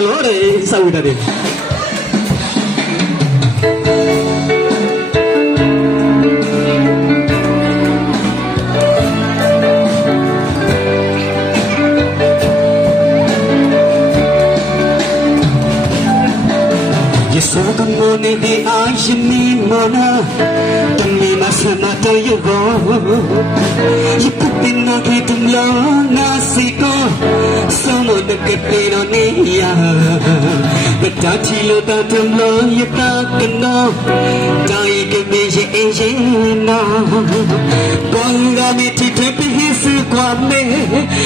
Lord, so that it. So the morning the eyes in me, Mona, the me must not tell you go. You put in a kid in low, Nasico, some of the good on Nia. But Tachilo that alone you can't know. Die can be your agent now. Bonga me to take his Guame,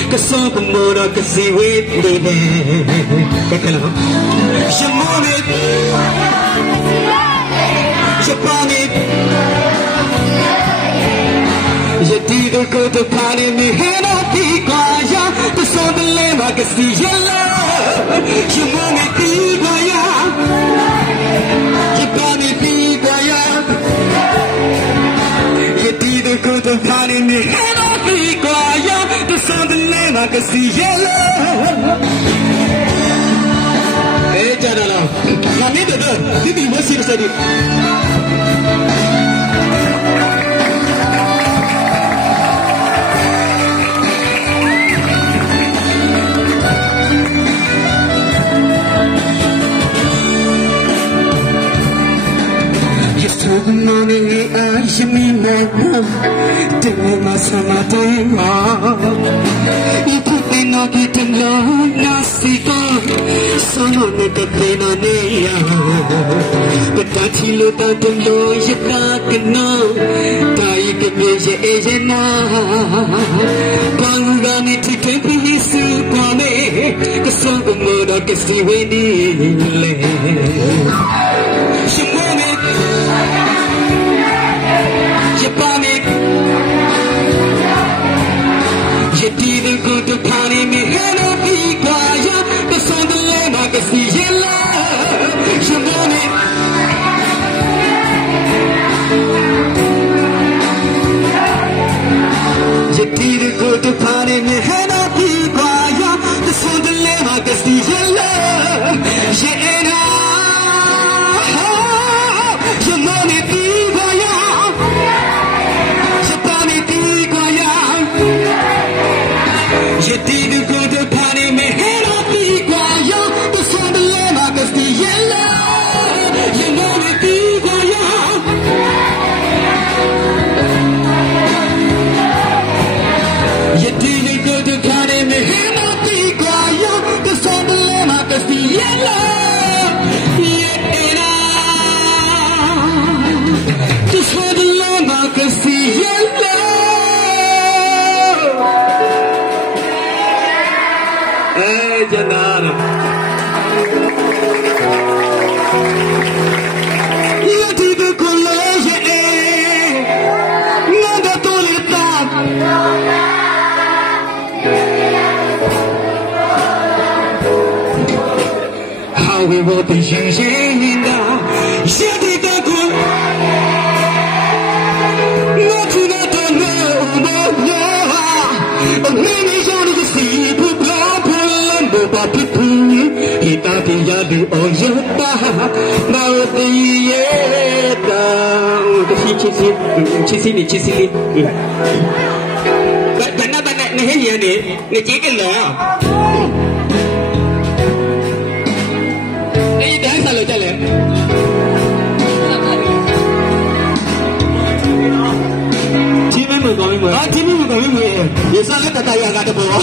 Casogamo, Cassi with me. Shamone. Japani, je dis de côté parler mais rien qui croit, de son de l'ema que si je l'ai, je m'en ai dit voya, Japani dit voya, je dis de côté parler mais rien qui croit, de son de l'ema que si je l'ai. Eh, janala, la nuit de deux, dis-moi moi si je sais dire. Morning, I see me now. Tell my summer day, you put me no getting low, nasty go. So no make a pain on it. But that you look at the low, you can't know. Die can be your agent now. Bangani to take his soup on it. The song of murder can see when she wanted. Panic. Je dis de good to party me head of the choir. The sound of land I can see you love. Je want it. Je dis de good to party me head of the choir. The sound of land I can see you love. Je je dis de go de party me head of the choir. The sound of land I can see yellow. You know me the choir. Je dis de go de party me head of the choir. The sound of land I can see yellow. The sound of land I can see yellow. Janana. Io ti dico legge, non da toletta. How we will be changing now. Io ti dico, non ti vedo no. Many journeys to see people. Papi kita jadi oyeta maudiyeta chisili bana नहीं है ने chicken लो नहीं ढंग से लो चले जीवन में कमी में हाँ जीवन में कमी में ये साले तक आया गाते बोलो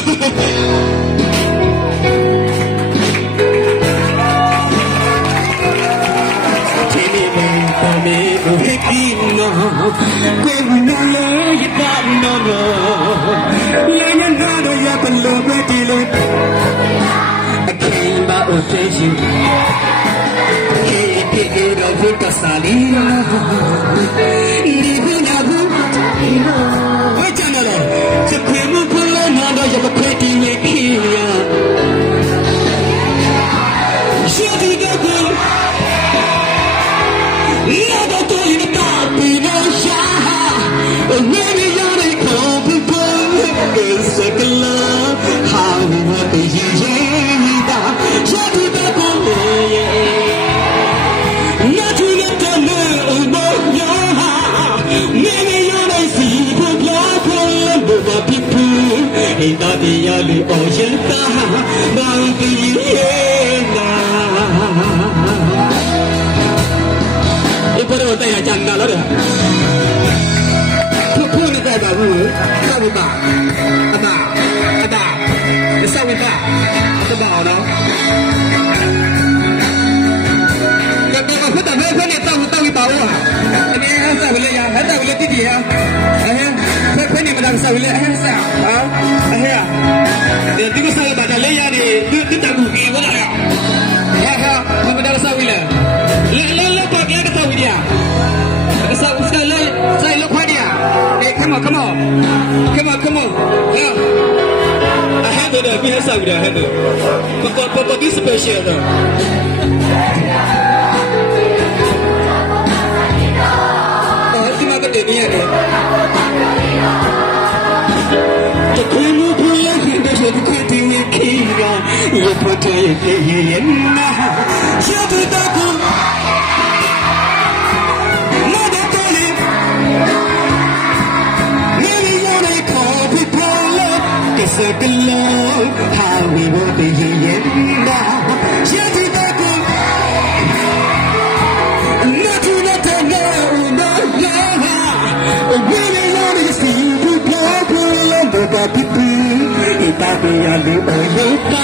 I came out of you. How Itadiali oyenta Maudiyena Iporo taya janda lo dah Pupu ni kaya babu Sawi ba Ada Sawi ba Ada ba ono Kata kita berapa ni tahu ba wah Ini hasa boleh ya hasa boleh tidi ya Berapa ni macam hasa boleh hasa ya dia tengok saya pada leya ni dia tak rugi pula ya apa dah rasa bila le pakai ke tahu dia rasa sekali saya lupa dia come on ya ada dah biasa dia ada pokok dia special tu terima kasih dia You put it in you do the good mother tell it maybe you're a copy pilot it's a love how we will be in you do the good not really lonely see you go people Itadiali oyenta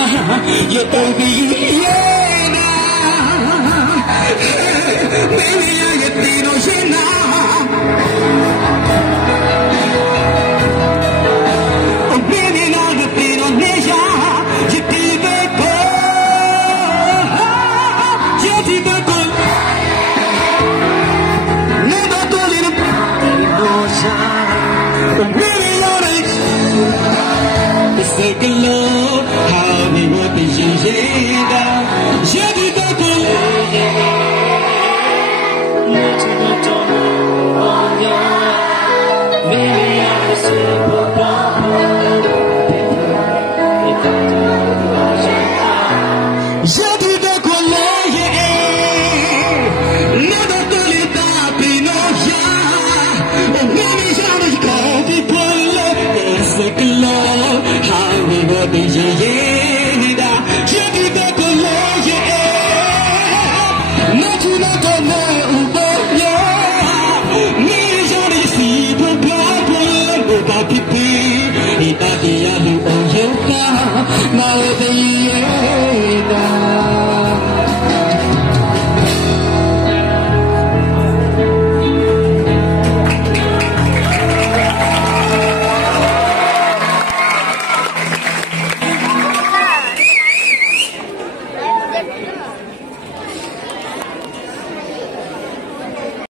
Yetobiyena Baby ayetino yena Baby na yetino neya Yetibeko Yetibeko Neba tolino Inosa Baby lonely Take a look how we would be Jadi baku Jadi baku lagi Nada tulita pinoya Mimi jana kau di pole Take a look how we would be